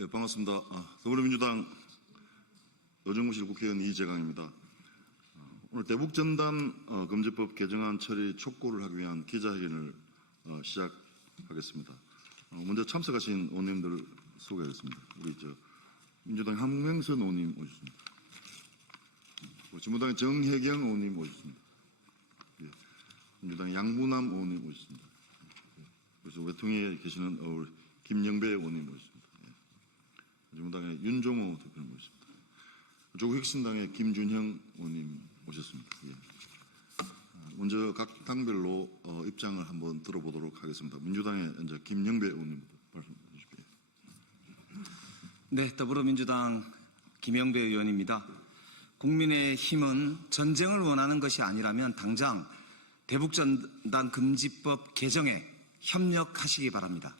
네, 반갑습니다. 더불어민주당 의정부실 국회의원 이재강입니다. 오늘 대북전단 금지법 개정안 처리 촉구를 하기 위한 기자회견을 시작하겠습니다. 먼저 참석하신 의원님들 소개하겠습니다. 우리 민주당 한명선 의원님 오셨습니다. 진보당의 정혜경 의원님 오셨습니다. 민주당 양부남 의원님 오셨습니다. 그래서 외통위에 계시는 김영배 의원님 오셨습니다. 진보당의 윤종호 대표님 오셨습니다. 조국혁신당의 김준형 의원님 오셨습니다. 먼저 각 당별로 입장을 한번 들어보도록 하겠습니다. 민주당의 이제 김영배 의원님부터 말씀해 주십시오. 네, 더불어민주당 김영배 의원입니다. 국민의힘은 전쟁을 원하는 것이 아니라면 당장 대북전단 금지법 개정에 협력하시기 바랍니다.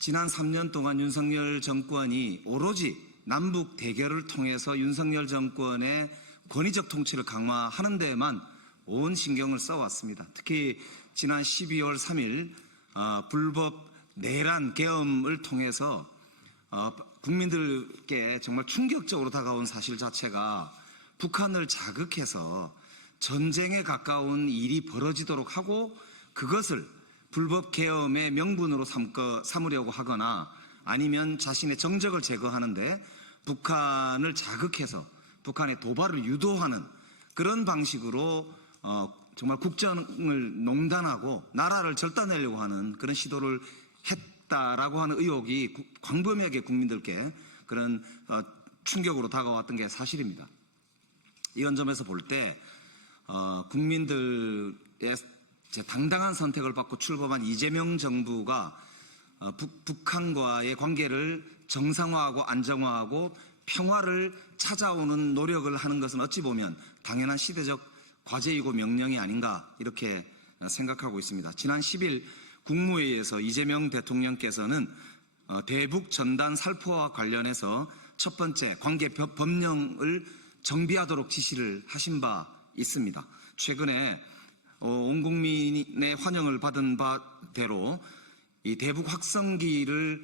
지난 3년 동안 윤석열 정권이 오로지 남북 대결을 통해서 윤석열 정권의 권위적 통치를 강화하는 데에만 온 신경을 써왔습니다. 특히 지난 12월 3일 불법 내란 계엄을 통해서 국민들께 정말 충격적으로 다가온 사실 자체가 북한을 자극해서 전쟁에 가까운 일이 벌어지도록 하고 그것을 불법 계엄의 명분으로 삼으려고 하거나 아니면 자신의 정적을 제거하는데 북한을 자극해서 북한의 도발을 유도하는 그런 방식으로 정말 국정을 농단하고 나라를 절단내려고 하는 그런 시도를 했다라고 하는 의혹이 광범위하게 국민들께 그런 충격으로 다가왔던 게 사실입니다. 이런 점에서 볼 때 국민들의 당당한 선택을 받고 출범한 이재명 정부가 북한과의 관계를 정상화하고 안정화하고 평화를 찾아오는 노력을 하는 것은 어찌 보면 당연한 시대적 과제이고 명령이 아닌가 이렇게 생각하고 있습니다. 지난 10일 국무회의에서 이재명 대통령께서는 대북 전단 살포와 관련해서 첫 번째 관계 법령을 정비하도록 지시를 하신 바 있습니다. 최근에 온 국민의 환영을 받은 바대로 이 대북 확성기를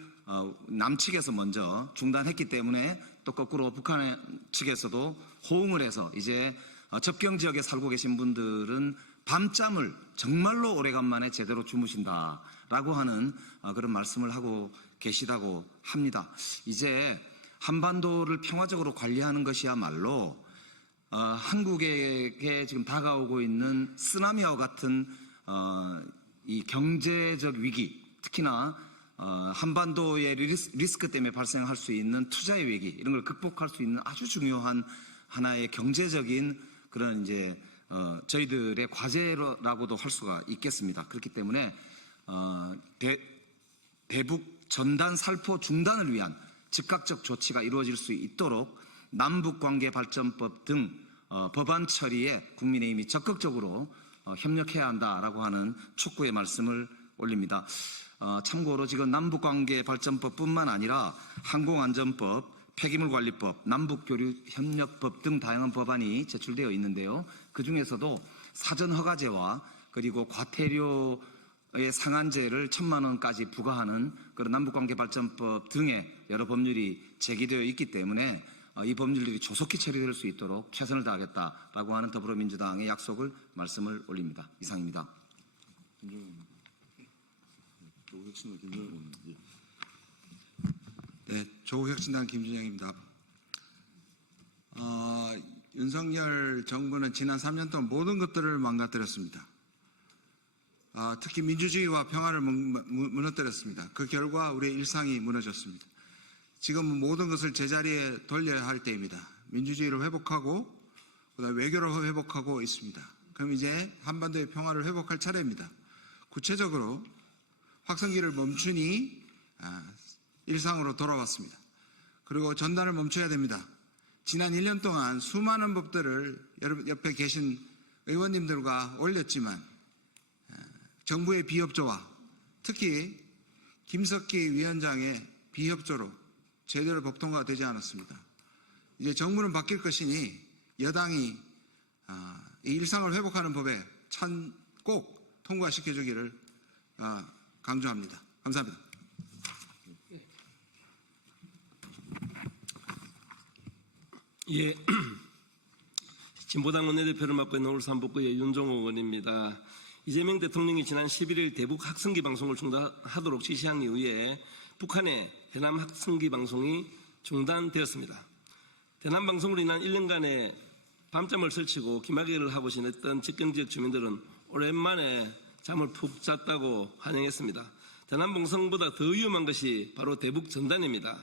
남측에서 먼저 중단했기 때문에 또 거꾸로 북한 측에서도 호응을 해서 이제 접경 지역에 살고 계신 분들은 밤잠을 정말로 오래간만에 제대로 주무신다라고 하는 그런 말씀을 하고 계시다고 합니다. 이제 한반도를 평화적으로 관리하는 것이야말로 한국에게 지금 다가오고 있는 쓰나미와 같은 이 경제적 위기, 특히나 한반도의 리스크 때문에 발생할 수 있는 투자의 위기 이런 걸 극복할 수 있는 아주 중요한 하나의 경제적인 그런 이제 저희들의 과제라고도 할 수가 있겠습니다. 그렇기 때문에 대북 전단 살포 중단을 위한 즉각적 조치가 이루어질 수 있도록 남북관계발전법 등 법안 처리에 국민의힘이 적극적으로 협력해야 한다라고 하는 촉구의 말씀을 올립니다. 참고로 지금 남북관계발전법뿐만 아니라 항공안전법, 폐기물관리법, 남북교류협력법 등 다양한 법안이 제출되어 있는데요. 그중에서도 사전허가제와 그리고 과태료의 상한제를 1,000만 원까지 부과하는 그런 남북관계발전법 등의 여러 법률이 제기되어 있기 때문에 이 법률들이 조속히 처리될 수 있도록 최선을 다하겠다라고 하는 더불어민주당의 약속을 말씀을 올립니다. 이상입니다. 네, 조국혁신당 김준영입니다. 윤석열 정부는 지난 3년 동안 모든 것들을 망가뜨렸습니다. 특히 민주주의와 평화를 무너뜨렸습니다. 그 결과 우리의 일상이 무너졌습니다. 지금은 모든 것을 제자리에 돌려야 할 때입니다. 민주주의를 회복하고 그다음에 외교를 회복하고 있습니다. 그럼 이제 한반도의 평화를 회복할 차례입니다. 구체적으로 확성기를 멈추니 일상으로 돌아왔습니다. 그리고 전단을 멈춰야 됩니다. 지난 1년 동안 수많은 법들을 여러분 옆에 계신 의원님들과 올렸지만 정부의 비협조와 특히 김석기 위원장의 비협조로 제대로 법 통과가 되지 않았습니다. 이제 정부는 바뀔 것이니 여당이 이 일상을 회복하는 법에 꼭 통과시켜주기를 강조합니다. 감사합니다. 예, 진보당 원내대표를 맡고 있는 울산북구의 윤종호 의원입니다. 이재명 대통령이 지난 11일 대북 학성기 방송을 중단하도록 지시한 이후에 북한의 대남 학성기 방송이 중단되었습니다. 대남 방송으로 인한 1년간의 밤잠을 설치고 기막회를 하고 지냈던 직경지역 주민들은 오랜만에 잠을 푹 잤다고 환영했습니다. 대남 방송보다 더 위험한 것이 바로 대북 전단입니다.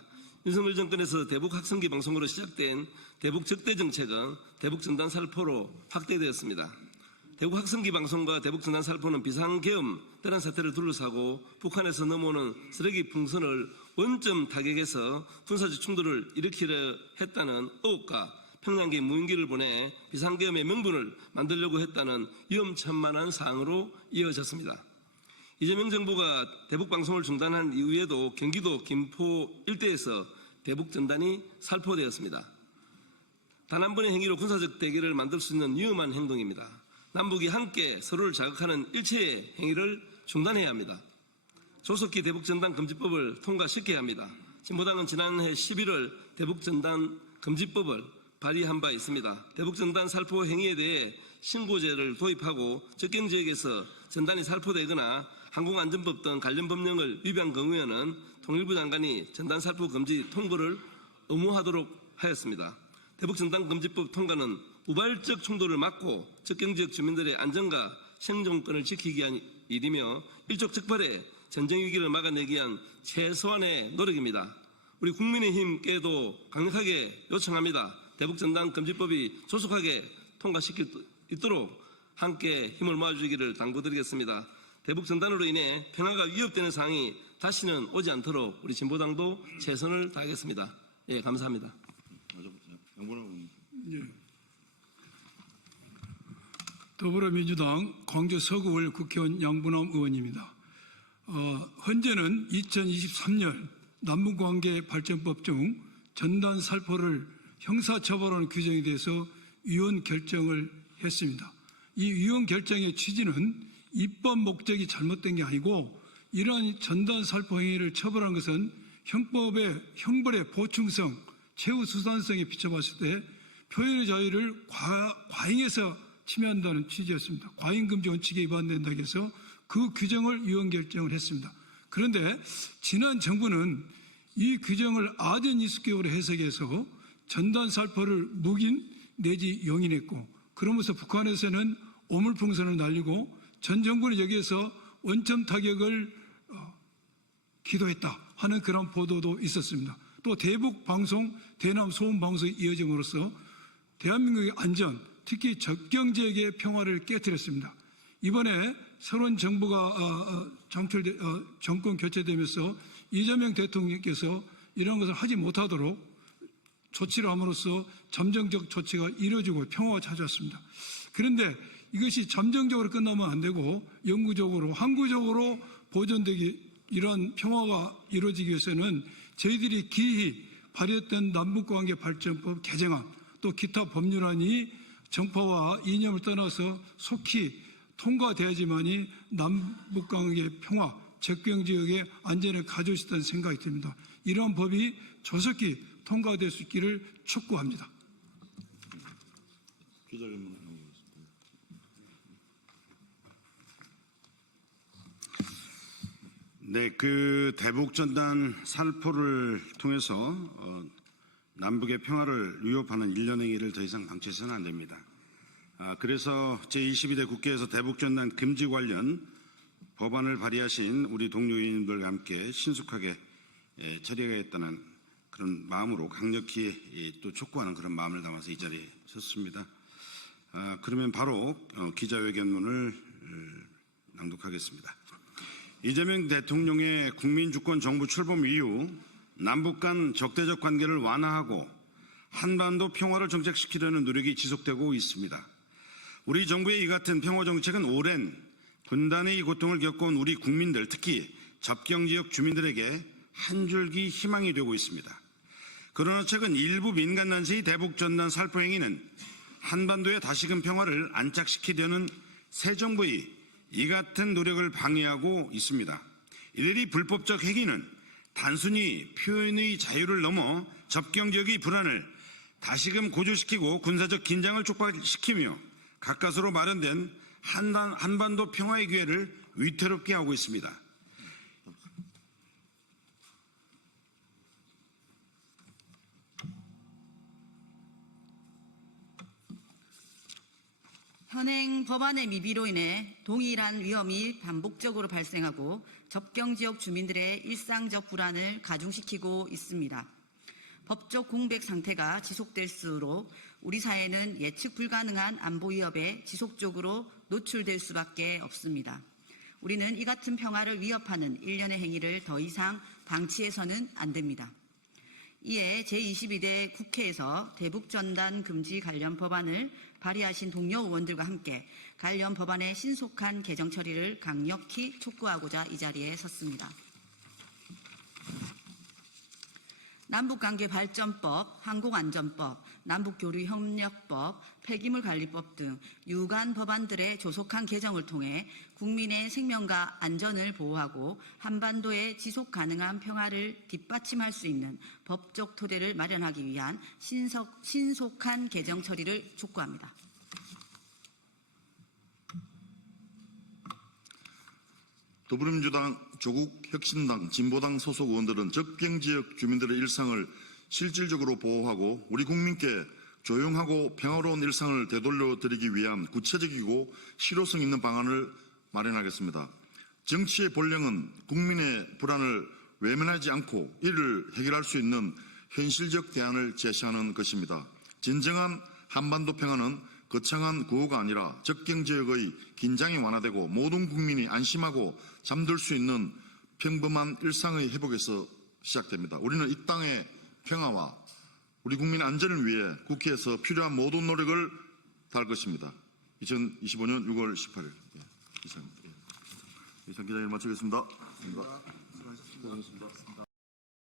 윤석열 정권에서 대북 학성기 방송으로 시작된 대북 적대 정책은 대북 전단 살포로 확대되었습니다. 대북 학성기 방송과 대북 전단 살포는 비상계엄 대란 사태를 둘러싸고 북한에서 넘어오는 쓰레기 풍선을 원점 타격해서 군사적 충돌을 일으키려 했다는 의혹과 평양계 무인기를 보내 비상계엄의 명분을 만들려고 했다는 위험천만한 사항으로 이어졌습니다. 이재명 정부가 대북 방송을 중단한 이후에도 경기도 김포 일대에서 대북 전단이 살포되었습니다. 단 한 번의 행위로 군사적 대결을 만들 수 있는 위험한 행동입니다. 남북이 함께 서로를 자극하는 일체의 행위를 중단해야 합니다. 조속히 대북 전단 금지법을 통과시켜야 합니다. 진보당은 지난해 11월 대북 전단 금지법을 발의한 바 있습니다. 대북 전단 살포 행위에 대해 신고제를 도입하고 접경 지역에서 전단이 살포되거나 항공안전법 등 관련 법령을 위반 경우에는 통일부 장관이 전단 살포 금지 통보를 의무화하도록 하였습니다. 대북 전단 금지법 통과는 우발적 충돌을 막고 접경지역 주민들의 안전과 생존권을 지키기 위한 일이며 일촉즉발의 전쟁 위기를 막아내기 위한 최소한의 노력입니다. 우리 국민의힘께도 강력하게 요청합니다. 대북 전단 금지법이 조속하게 통과시킬 수 있도록 함께 힘을 모아주기를 당부드리겠습니다. 대북 전단으로 인해 평화가 위협되는 상황이 다시는 오지 않도록 우리 진보당도 최선을 다하겠습니다. 예, 감사합니다. 양보나 의원님. 더불어민주당 광주 서구을 국회의원 양분남 의원입니다. 현재는 2023년 남북관계 발전법 중 전단 살포를 형사처벌하는 규정에 대해서 위헌 결정을 했습니다. 이 위헌 결정의 취지는 입법 목적이 잘못된 게 아니고 이러한 전단 살포 행위를 처벌하는 것은 형법의 형벌의 보충성, 최우수단성에 비춰봤을 때 표현의 자유를 과잉해서 침해한다는 취지였습니다. 과잉금지 원칙에 위반된다고 해서 그 규정을 위헌 결정을 했습니다. 그런데 지난 정부는 이 규정을 아전이수격으로 해석해서 전단 살포를 묵인 내지 용인했고 그러면서 북한에서는 오물풍선을 날리고 전 정부는 여기에서 원점 타격을 기도했다 하는 그런 보도도 있었습니다. 또 대북 방송, 대남 소음 방송이 이어짐으로써 대한민국의 안전, 특히 접경지역의 평화를 깨뜨렸습니다. 이번에 새로운 정부가 정권 교체되면서 이재명 대통령께서 이런 것을 하지 못하도록 조치를 함으로써 잠정적 조치가 이루어지고 평화가 찾아왔습니다. 그런데 이것이 잠정적으로 끝나면 안 되고 영구적으로 항구적으로 보존되기 이런 평화가 이루어지기 위해서는 저희들이 기히 발의했던 남북관계 발전법 개정안 또 기타 법률안이 정파와 이념을 떠나서 속히 통과돼야지만이 남북관계 평화, 접경지역의 안전을 가져올 수 있다는 생각이 듭니다. 이러한 법이 조속히 통과될 수 있기를 촉구합니다. 기자회견 네, 그 대북 전단 살포를 통해서 남북의 평화를 위협하는 일련 행위를 더 이상 방치해서는 안 됩니다. 그래서 제22대 국회에서 대북 전단 금지 관련 법안을 발의하신 우리 동료 의원님들과 함께 신속하게 처리하겠다는 그런 마음으로 강력히 또 촉구하는 그런 마음을 담아서 이 자리에 섰습니다. 그러면 바로 기자회견문을 낭독하겠습니다. 이재명 대통령의 국민주권 정부 출범 이후 남북 간 적대적 관계를 완화하고 한반도 평화를 정착시키려는 노력이 지속되고 있습니다. 우리 정부의 이 같은 평화 정책은 오랜 분단의 고통을 겪어온 우리 국민들, 특히 접경지역 주민들에게 한 줄기 희망이 되고 있습니다. 그러나 최근 일부 민간 단체의 대북 전단 살포 행위는 한반도의 다시금 평화를 안착시키려는 새 정부의 이 같은 노력을 방해하고 있습니다. 이들이 불법적 행위는 단순히 표현의 자유를 넘어 접경지역의 불안을 다시금 고조시키고 군사적 긴장을 촉발시키며 가까스로 마련된 한반도 평화의 기회를 위태롭게 하고 있습니다. 현행 법안의 미비로 인해 동일한 위험이 반복적으로 발생하고 접경지역 주민들의 일상적 불안을 가중시키고 있습니다. 법적 공백 상태가 지속될수록 우리 사회는 예측 불가능한 안보 위협에 지속적으로 노출될 수밖에 없습니다. 우리는 이 같은 평화를 위협하는 일련의 행위를 더 이상 방치해서는 안 됩니다. 이에 제22대 국회에서 대북전단 금지 관련 법안을 발의하신 동료 의원들과 함께 관련 법안의 신속한 개정 처리를 강력히 촉구하고자 이 자리에 섰습니다. 남북관계발전법, 항공안전법, 남북교류협력법, 폐기물관리법 등 유관 법안들의 조속한 개정을 통해 국민의 생명과 안전을 보호하고 한반도의 지속 가능한 평화를 뒷받침할 수 있는 법적 토대를 마련하기 위한 신속한 개정 처리를 촉구합니다. 더불어민주당, 조국혁신당, 진보당 소속 의원들은 접경지역 주민들의 일상을 실질적으로 보호하고 우리 국민께 조용하고 평화로운 일상을 되돌려드리기 위한 구체적이고 실효성 있는 방안을 마련하겠습니다. 정치의 본령은 국민의 불안을 외면하지 않고 이를 해결할 수 있는 현실적 대안을 제시하는 것입니다. 진정한 한반도 평화는 거창한 구호가 아니라 접경지역의 긴장이 완화되고 모든 국민이 안심하고 잠들 수 있는 평범한 일상의 회복에서 시작됩니다. 우리는 이 땅의 평화와 우리 국민의 안전을 위해 국회에서 필요한 모든 노력을 다할 것입니다. 2025년 6월 18일. 이상 기자님 마치겠습니다.